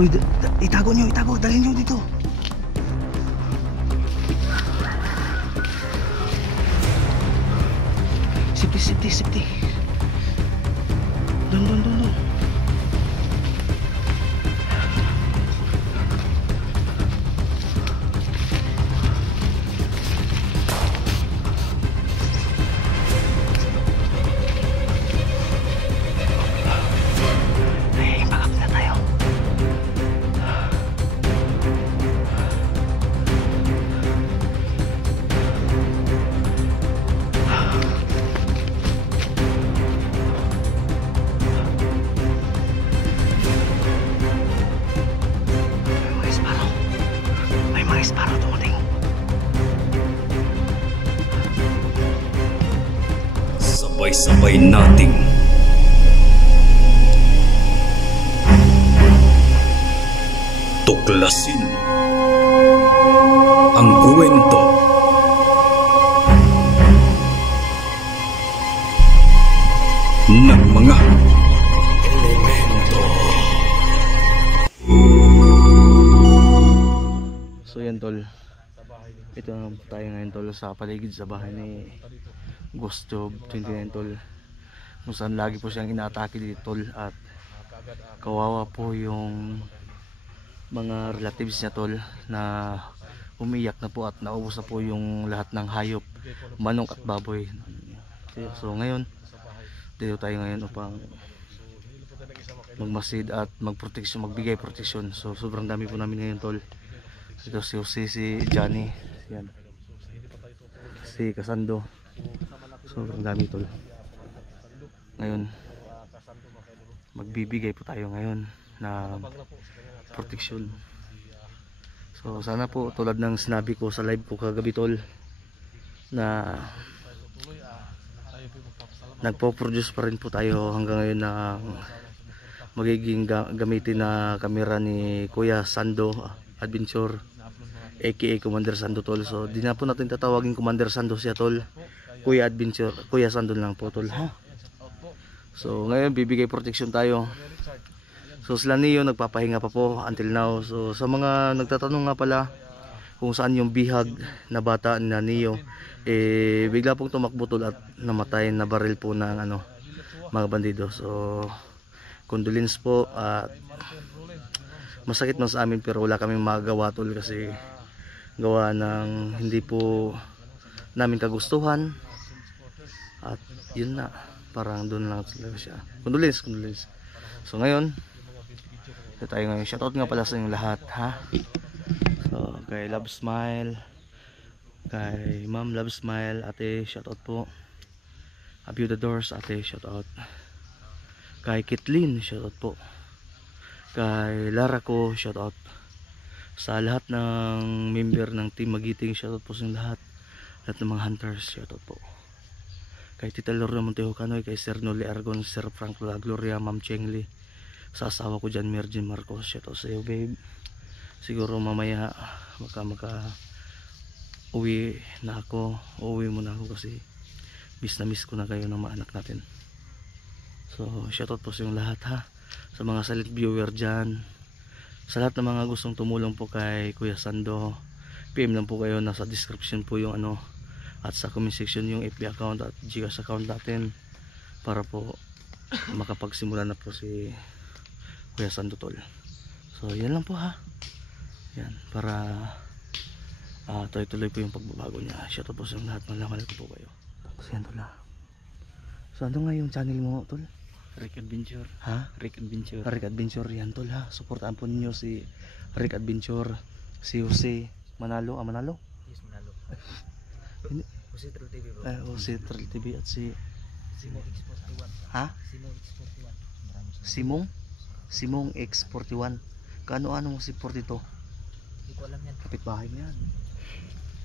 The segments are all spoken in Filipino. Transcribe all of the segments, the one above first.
Uy, itago nyo, itago, dalhin nyo dito. Safety. Doon. Sabay-sabay nating tuklasin ang kwento ng mga elemento. So yan tol, ito na tayo ngayon tol sa paligid sa bahay ni Ghost Job 29 tol, kung saan lagi po siyang inaatake dito tol, at kawawa po yung mga relatives niya tol na umiyak na po at naubos na po yung lahat ng hayop, manok at baboy. So ngayon dito tayo ngayon upang magmasid at magbigay proteksyon. So sobrang dami po namin ngayon tol. Ito si Jose, si Johnny, yan, si Kasando. Sobrang dami tol. Ngayon magbibigay po tayo ngayon na proteksyon. So sana po tulad ng sinabi ko sa live ko kagabi tol, na nagpo-produce pa rin po tayo hanggang ngayon na magiging gamitin na kamera ni Kuya Sando Adventure aka Commander Sando tol. So di na po natin tatawagin Commander Sando siya tol, Kuya Adventure, Kuya Sando lang po tol ha. So ngayon bibigay protection tayo. So sila niyo nagpapahinga pa po until now. So sa mga nagtatanong nga pala kung saan yung bihag na bata na Neo, bigla pong tumakbo tol at namatay na baril po ng mga bandido. So condolence po at masakit man sa amin pero wala kaming magagawa tol, kasi gawa ng hindi po namin kagustuhan at yun na, parang doon lang talaga siya. Condolence. So ngayon ito tayo ngayon, shoutout nga pala sa inyong lahat ha. So kay Love Smile, kay Ma'am Love Smile ate, shoutout po. Abuse the Doors ate, shoutout. Kay Kitlin, shoutout po. Kay Lara ko, shoutout. Sa lahat ng member ng Team Magiting, shoutout po sa lahat ng mga hunters, shoutout po. Kay Tita Lorna Montejo Canoy, kay Sir Noli Argon, Sir Frank La Gloria, Ma'am Chengli, sa asawa ko dyan Mergin Marcos, shoutout sa iyo babe. Siguro mamaya maka uwi na ako, uwi muna ako kasi miss na miss ko na kayo ng mga anak natin. So shoutout po sa yung lahat ha, sa mga silent viewer dyan, sa lahat ng mga gustong tumulong po kay Kuya Sando, PM lang po kayo, nasa description po yung at sa comment section yung FB account at Gcash account natin para po makapagsimula na po si Kuya Sando tol. So yan lang po ha, yan para tuloy-tuloy po yung pagbabago niya. Shoutout po sa lahat, malaman ko po kayo. So yan tol ha. So ano nga yung channel mo tol? Rick Adventure. Ha? Rick Adventure. Rick Adventure yan tol ha. Suportahan po ninyo si Rick Adventure, si Jose Manalo. Manalo? Yes, Manalo. Jose Trill TV bro. Jose Trill TV at si Simong X41. Ha? Simong X41. Simong X41. Kaano-ano mo si 42? Hindi ko alam yan. Kapitbahay mo yan.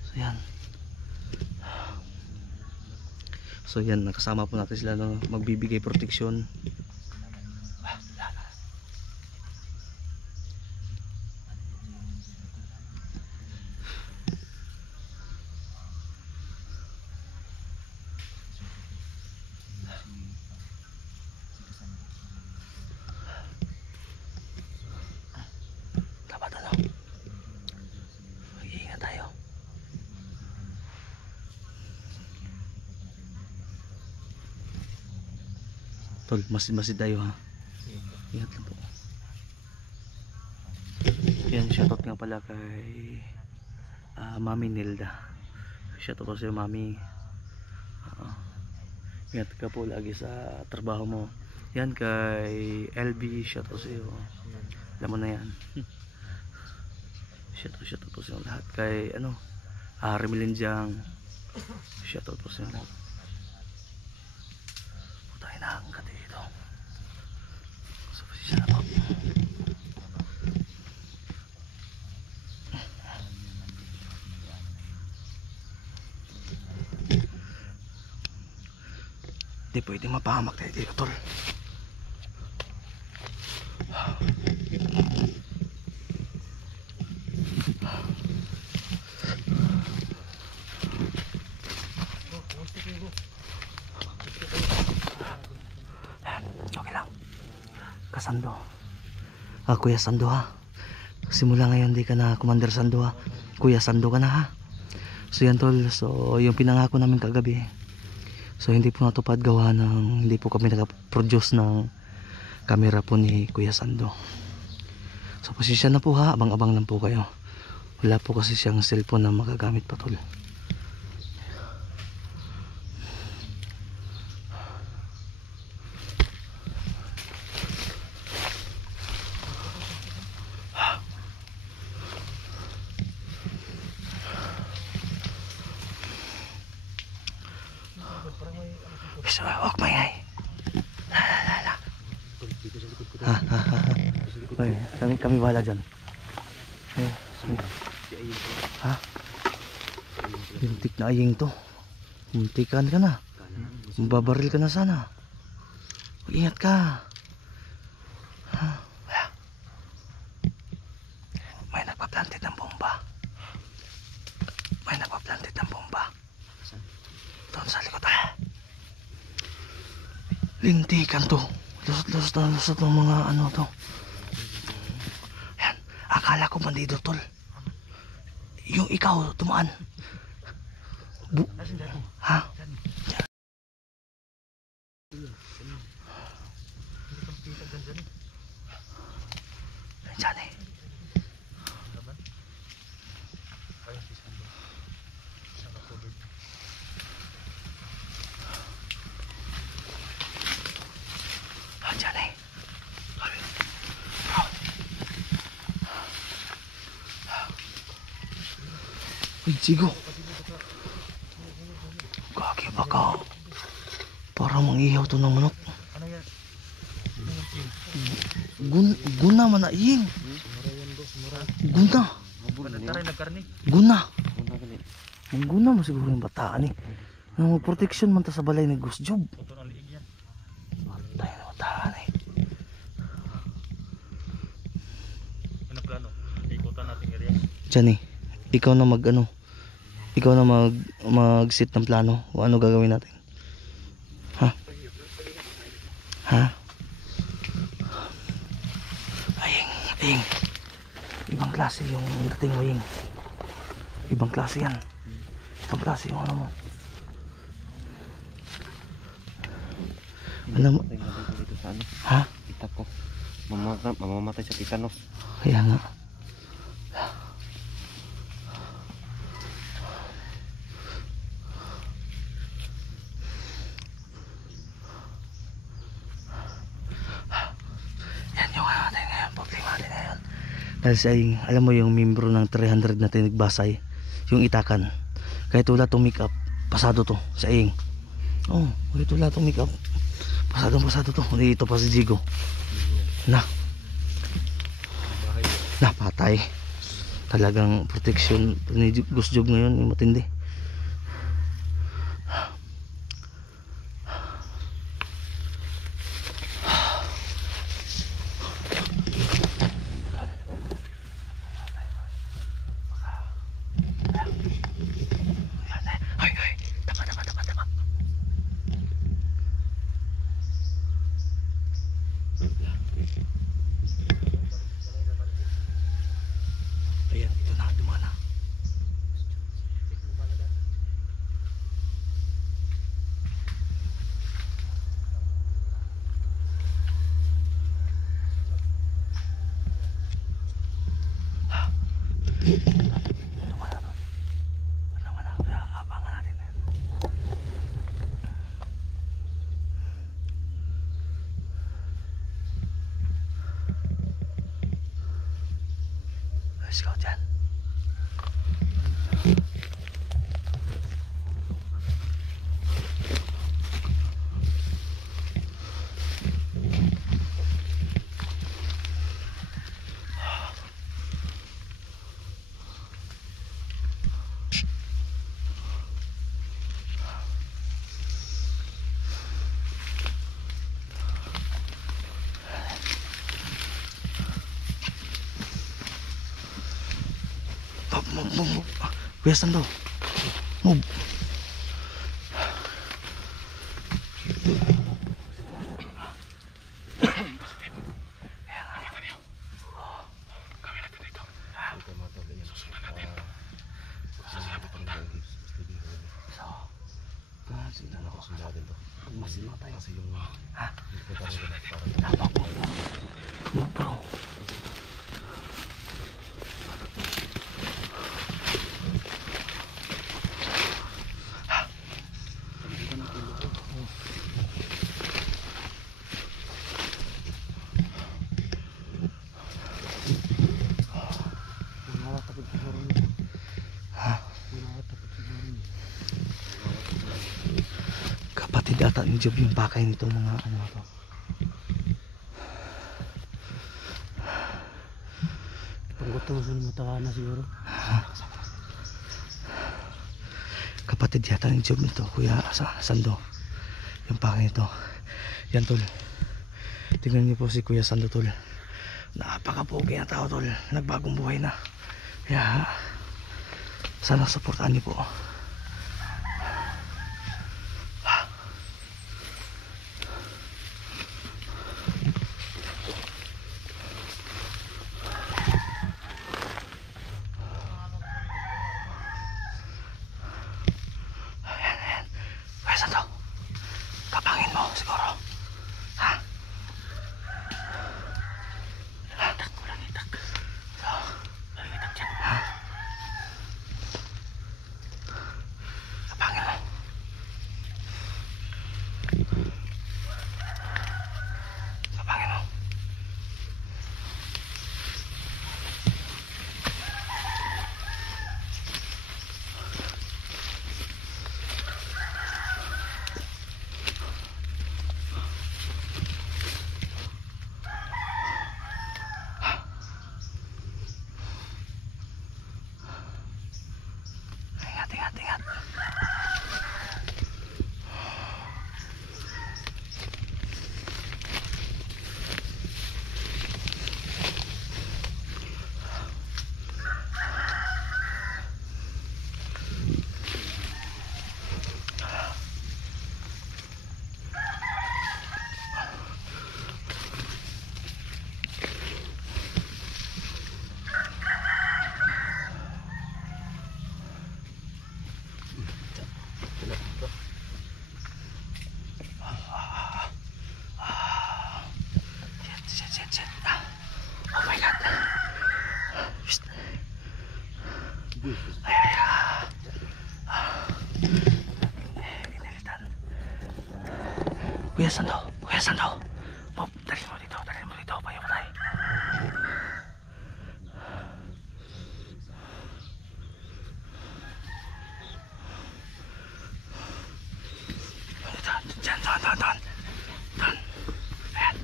So yan. So yan, nakasama po natin sila na magbibigay proteksyon. Tol, masid-masid tayo ha. Ingat lang po. Yan, shoutout nga pala kay Mami Nilda. Shoutout po sa'yo, Mami. Ingat ka po lagi sa trabaho mo. Yan kay LB, shoutout sa'yo. Alam mo na yan. Shoutout po sa'yo lahat. Kay Remilin Jiang, shoutout po sa'yo lahat. Putay na ang kati dito. So, pasisya na po. Di pwede mapahamak tayo dito, tol. Okay lang. Kasando. Kuya Sando ha. Simula ngayon di ka na Commander Sando ha. Kuya Sando ka na ha. So yan tol. So yung pinangako namin kagabi. So hindi po natupad gawa ng hindi po kami nakaproduce ng camera po ni Kuya Sando. So pasensya na po ha, abang-abang lang po kayo. Wala po kasi siyang cellphone na magagamit pa tol. So, walk my eye. Kami wala dyan. Ha? Lintik na aying to. Lintikan ka na. Mababaril ka na sana. Ingat ka. Ha? May nagpa-planted ng bomba. May nagpa-planted ng bomba. Doon sa likod lintikan to. Lusot ng mga to. Yan. Akala ko bandido tol. Yung ikaw tumaan. Ha? Diyan eh. Diyan eh. Uy, Jigo. Kaki baka parang mangihaw to ng manok. Guna man na iying. Guna. Guna mo siguro yung bataan eh. Nang protection man ta sa balay ni Ghost Job. Matay na bataan eh. Ano plano? Ikutan natin area. Diyan eh. Ikaw na ikaw na mag-set ng plano kung ano gagawin natin. Ha? Ha? Aying. Ibang klase yung dating mo Aying. Ibang klase yan. Ibang klase yung ano mo. Alam mo? Dito sa Ha? Kita ko. Mamamatay sa titanos. Kaya nga. Dahil sa alam mo yung membro ng 300 na tinigbasay, yung Itakan, kahit wala itong make up, pasado to sa ing. Oh, kahit wala itong make up, pasado to. Dito pa si Jigo na patay. Talagang protection ni Ghost Job ngayon yung matindi. Ayan, ito na, dumana. Abangan natin. Let's go dyan. Move. Kuya Sando. Move. Bro. Kapatid ata ni Job yung bakay nitong mga ano to. Panggutong sa matawa na siguro. Kapatid yata ni Job nito, Kuya Sando. Yung bakay nito. Yan tol. Tingnan niyo po si Kuya Sando tol. Napakapogi na tao tol. Nagbagong buhay na. Kaya sana supportan niyo po. Kuya Sando, kapangin mo siguro. Ha? Itak mo lang, itak. So, itak dyan. Ha? Kapangin mo. Kapangin mo. Ingat. Shit. Oh my God. Psst. Inilitan. Kuya Sando. Bob, dalhin mo dito. Payo ko tayo. Diyan. Ayan.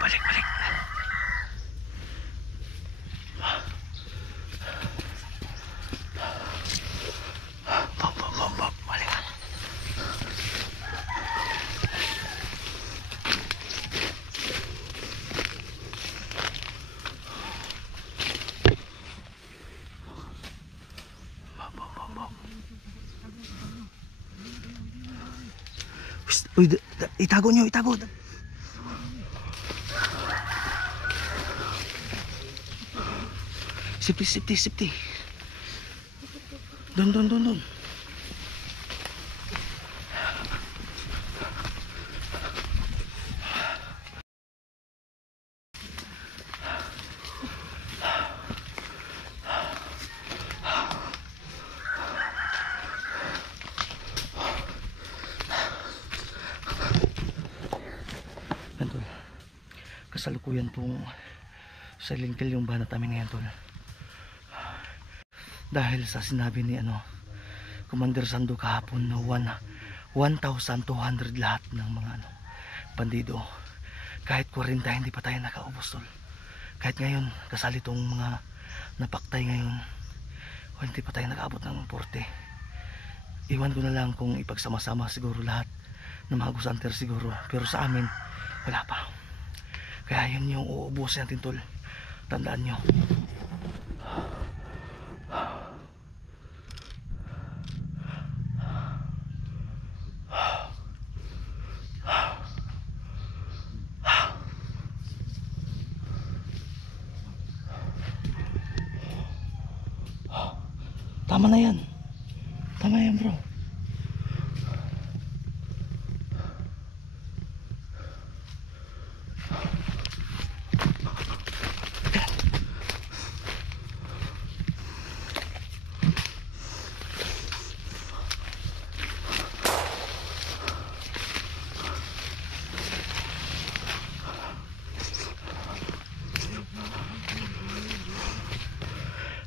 Balik. Bob, balik. Bob. Uy, itago nyo. Safety. Doon. kasalukuyan pong silent kill yung banat namin ngayon tol. Dahil sa sinabi ni Commander Sando kahapon na 1,200 lahat ng mga bandido. Kahit 40 hindi pa tayo nakaubos tol. Kahit ngayon kasali tong mga napaktay ngayon, hindi pa tayo nakaabot ng 40. Iwan ko na lang kung ipagsama-sama siguro lahat ng mga gusanter siguro, pero sa amin wala pa. Kaya yun yung uubusin natin tol, tandaan nyo. Tama na yan. Tama yan bro.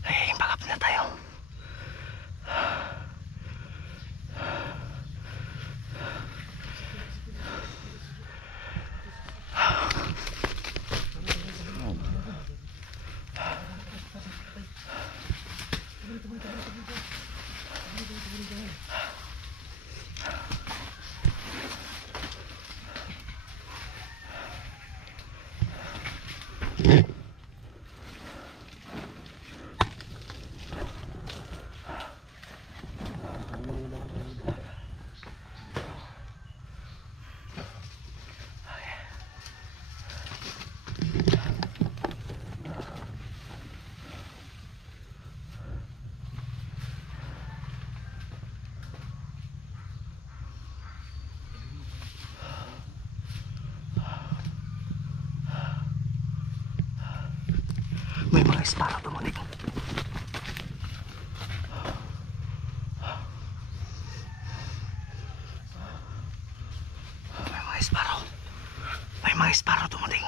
Ay, bagap na tayo. May mga espara dumating. May mga espara. May mga espara dumating.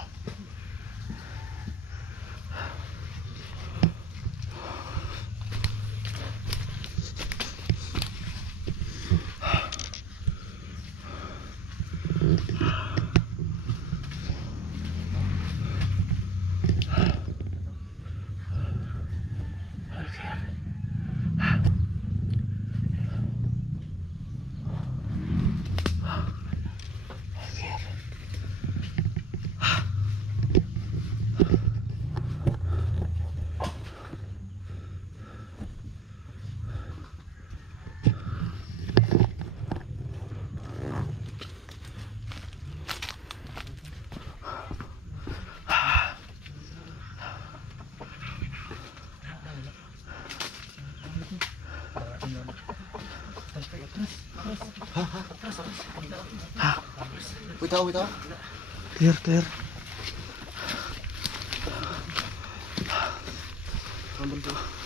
Witaw. Clear. Ambon po.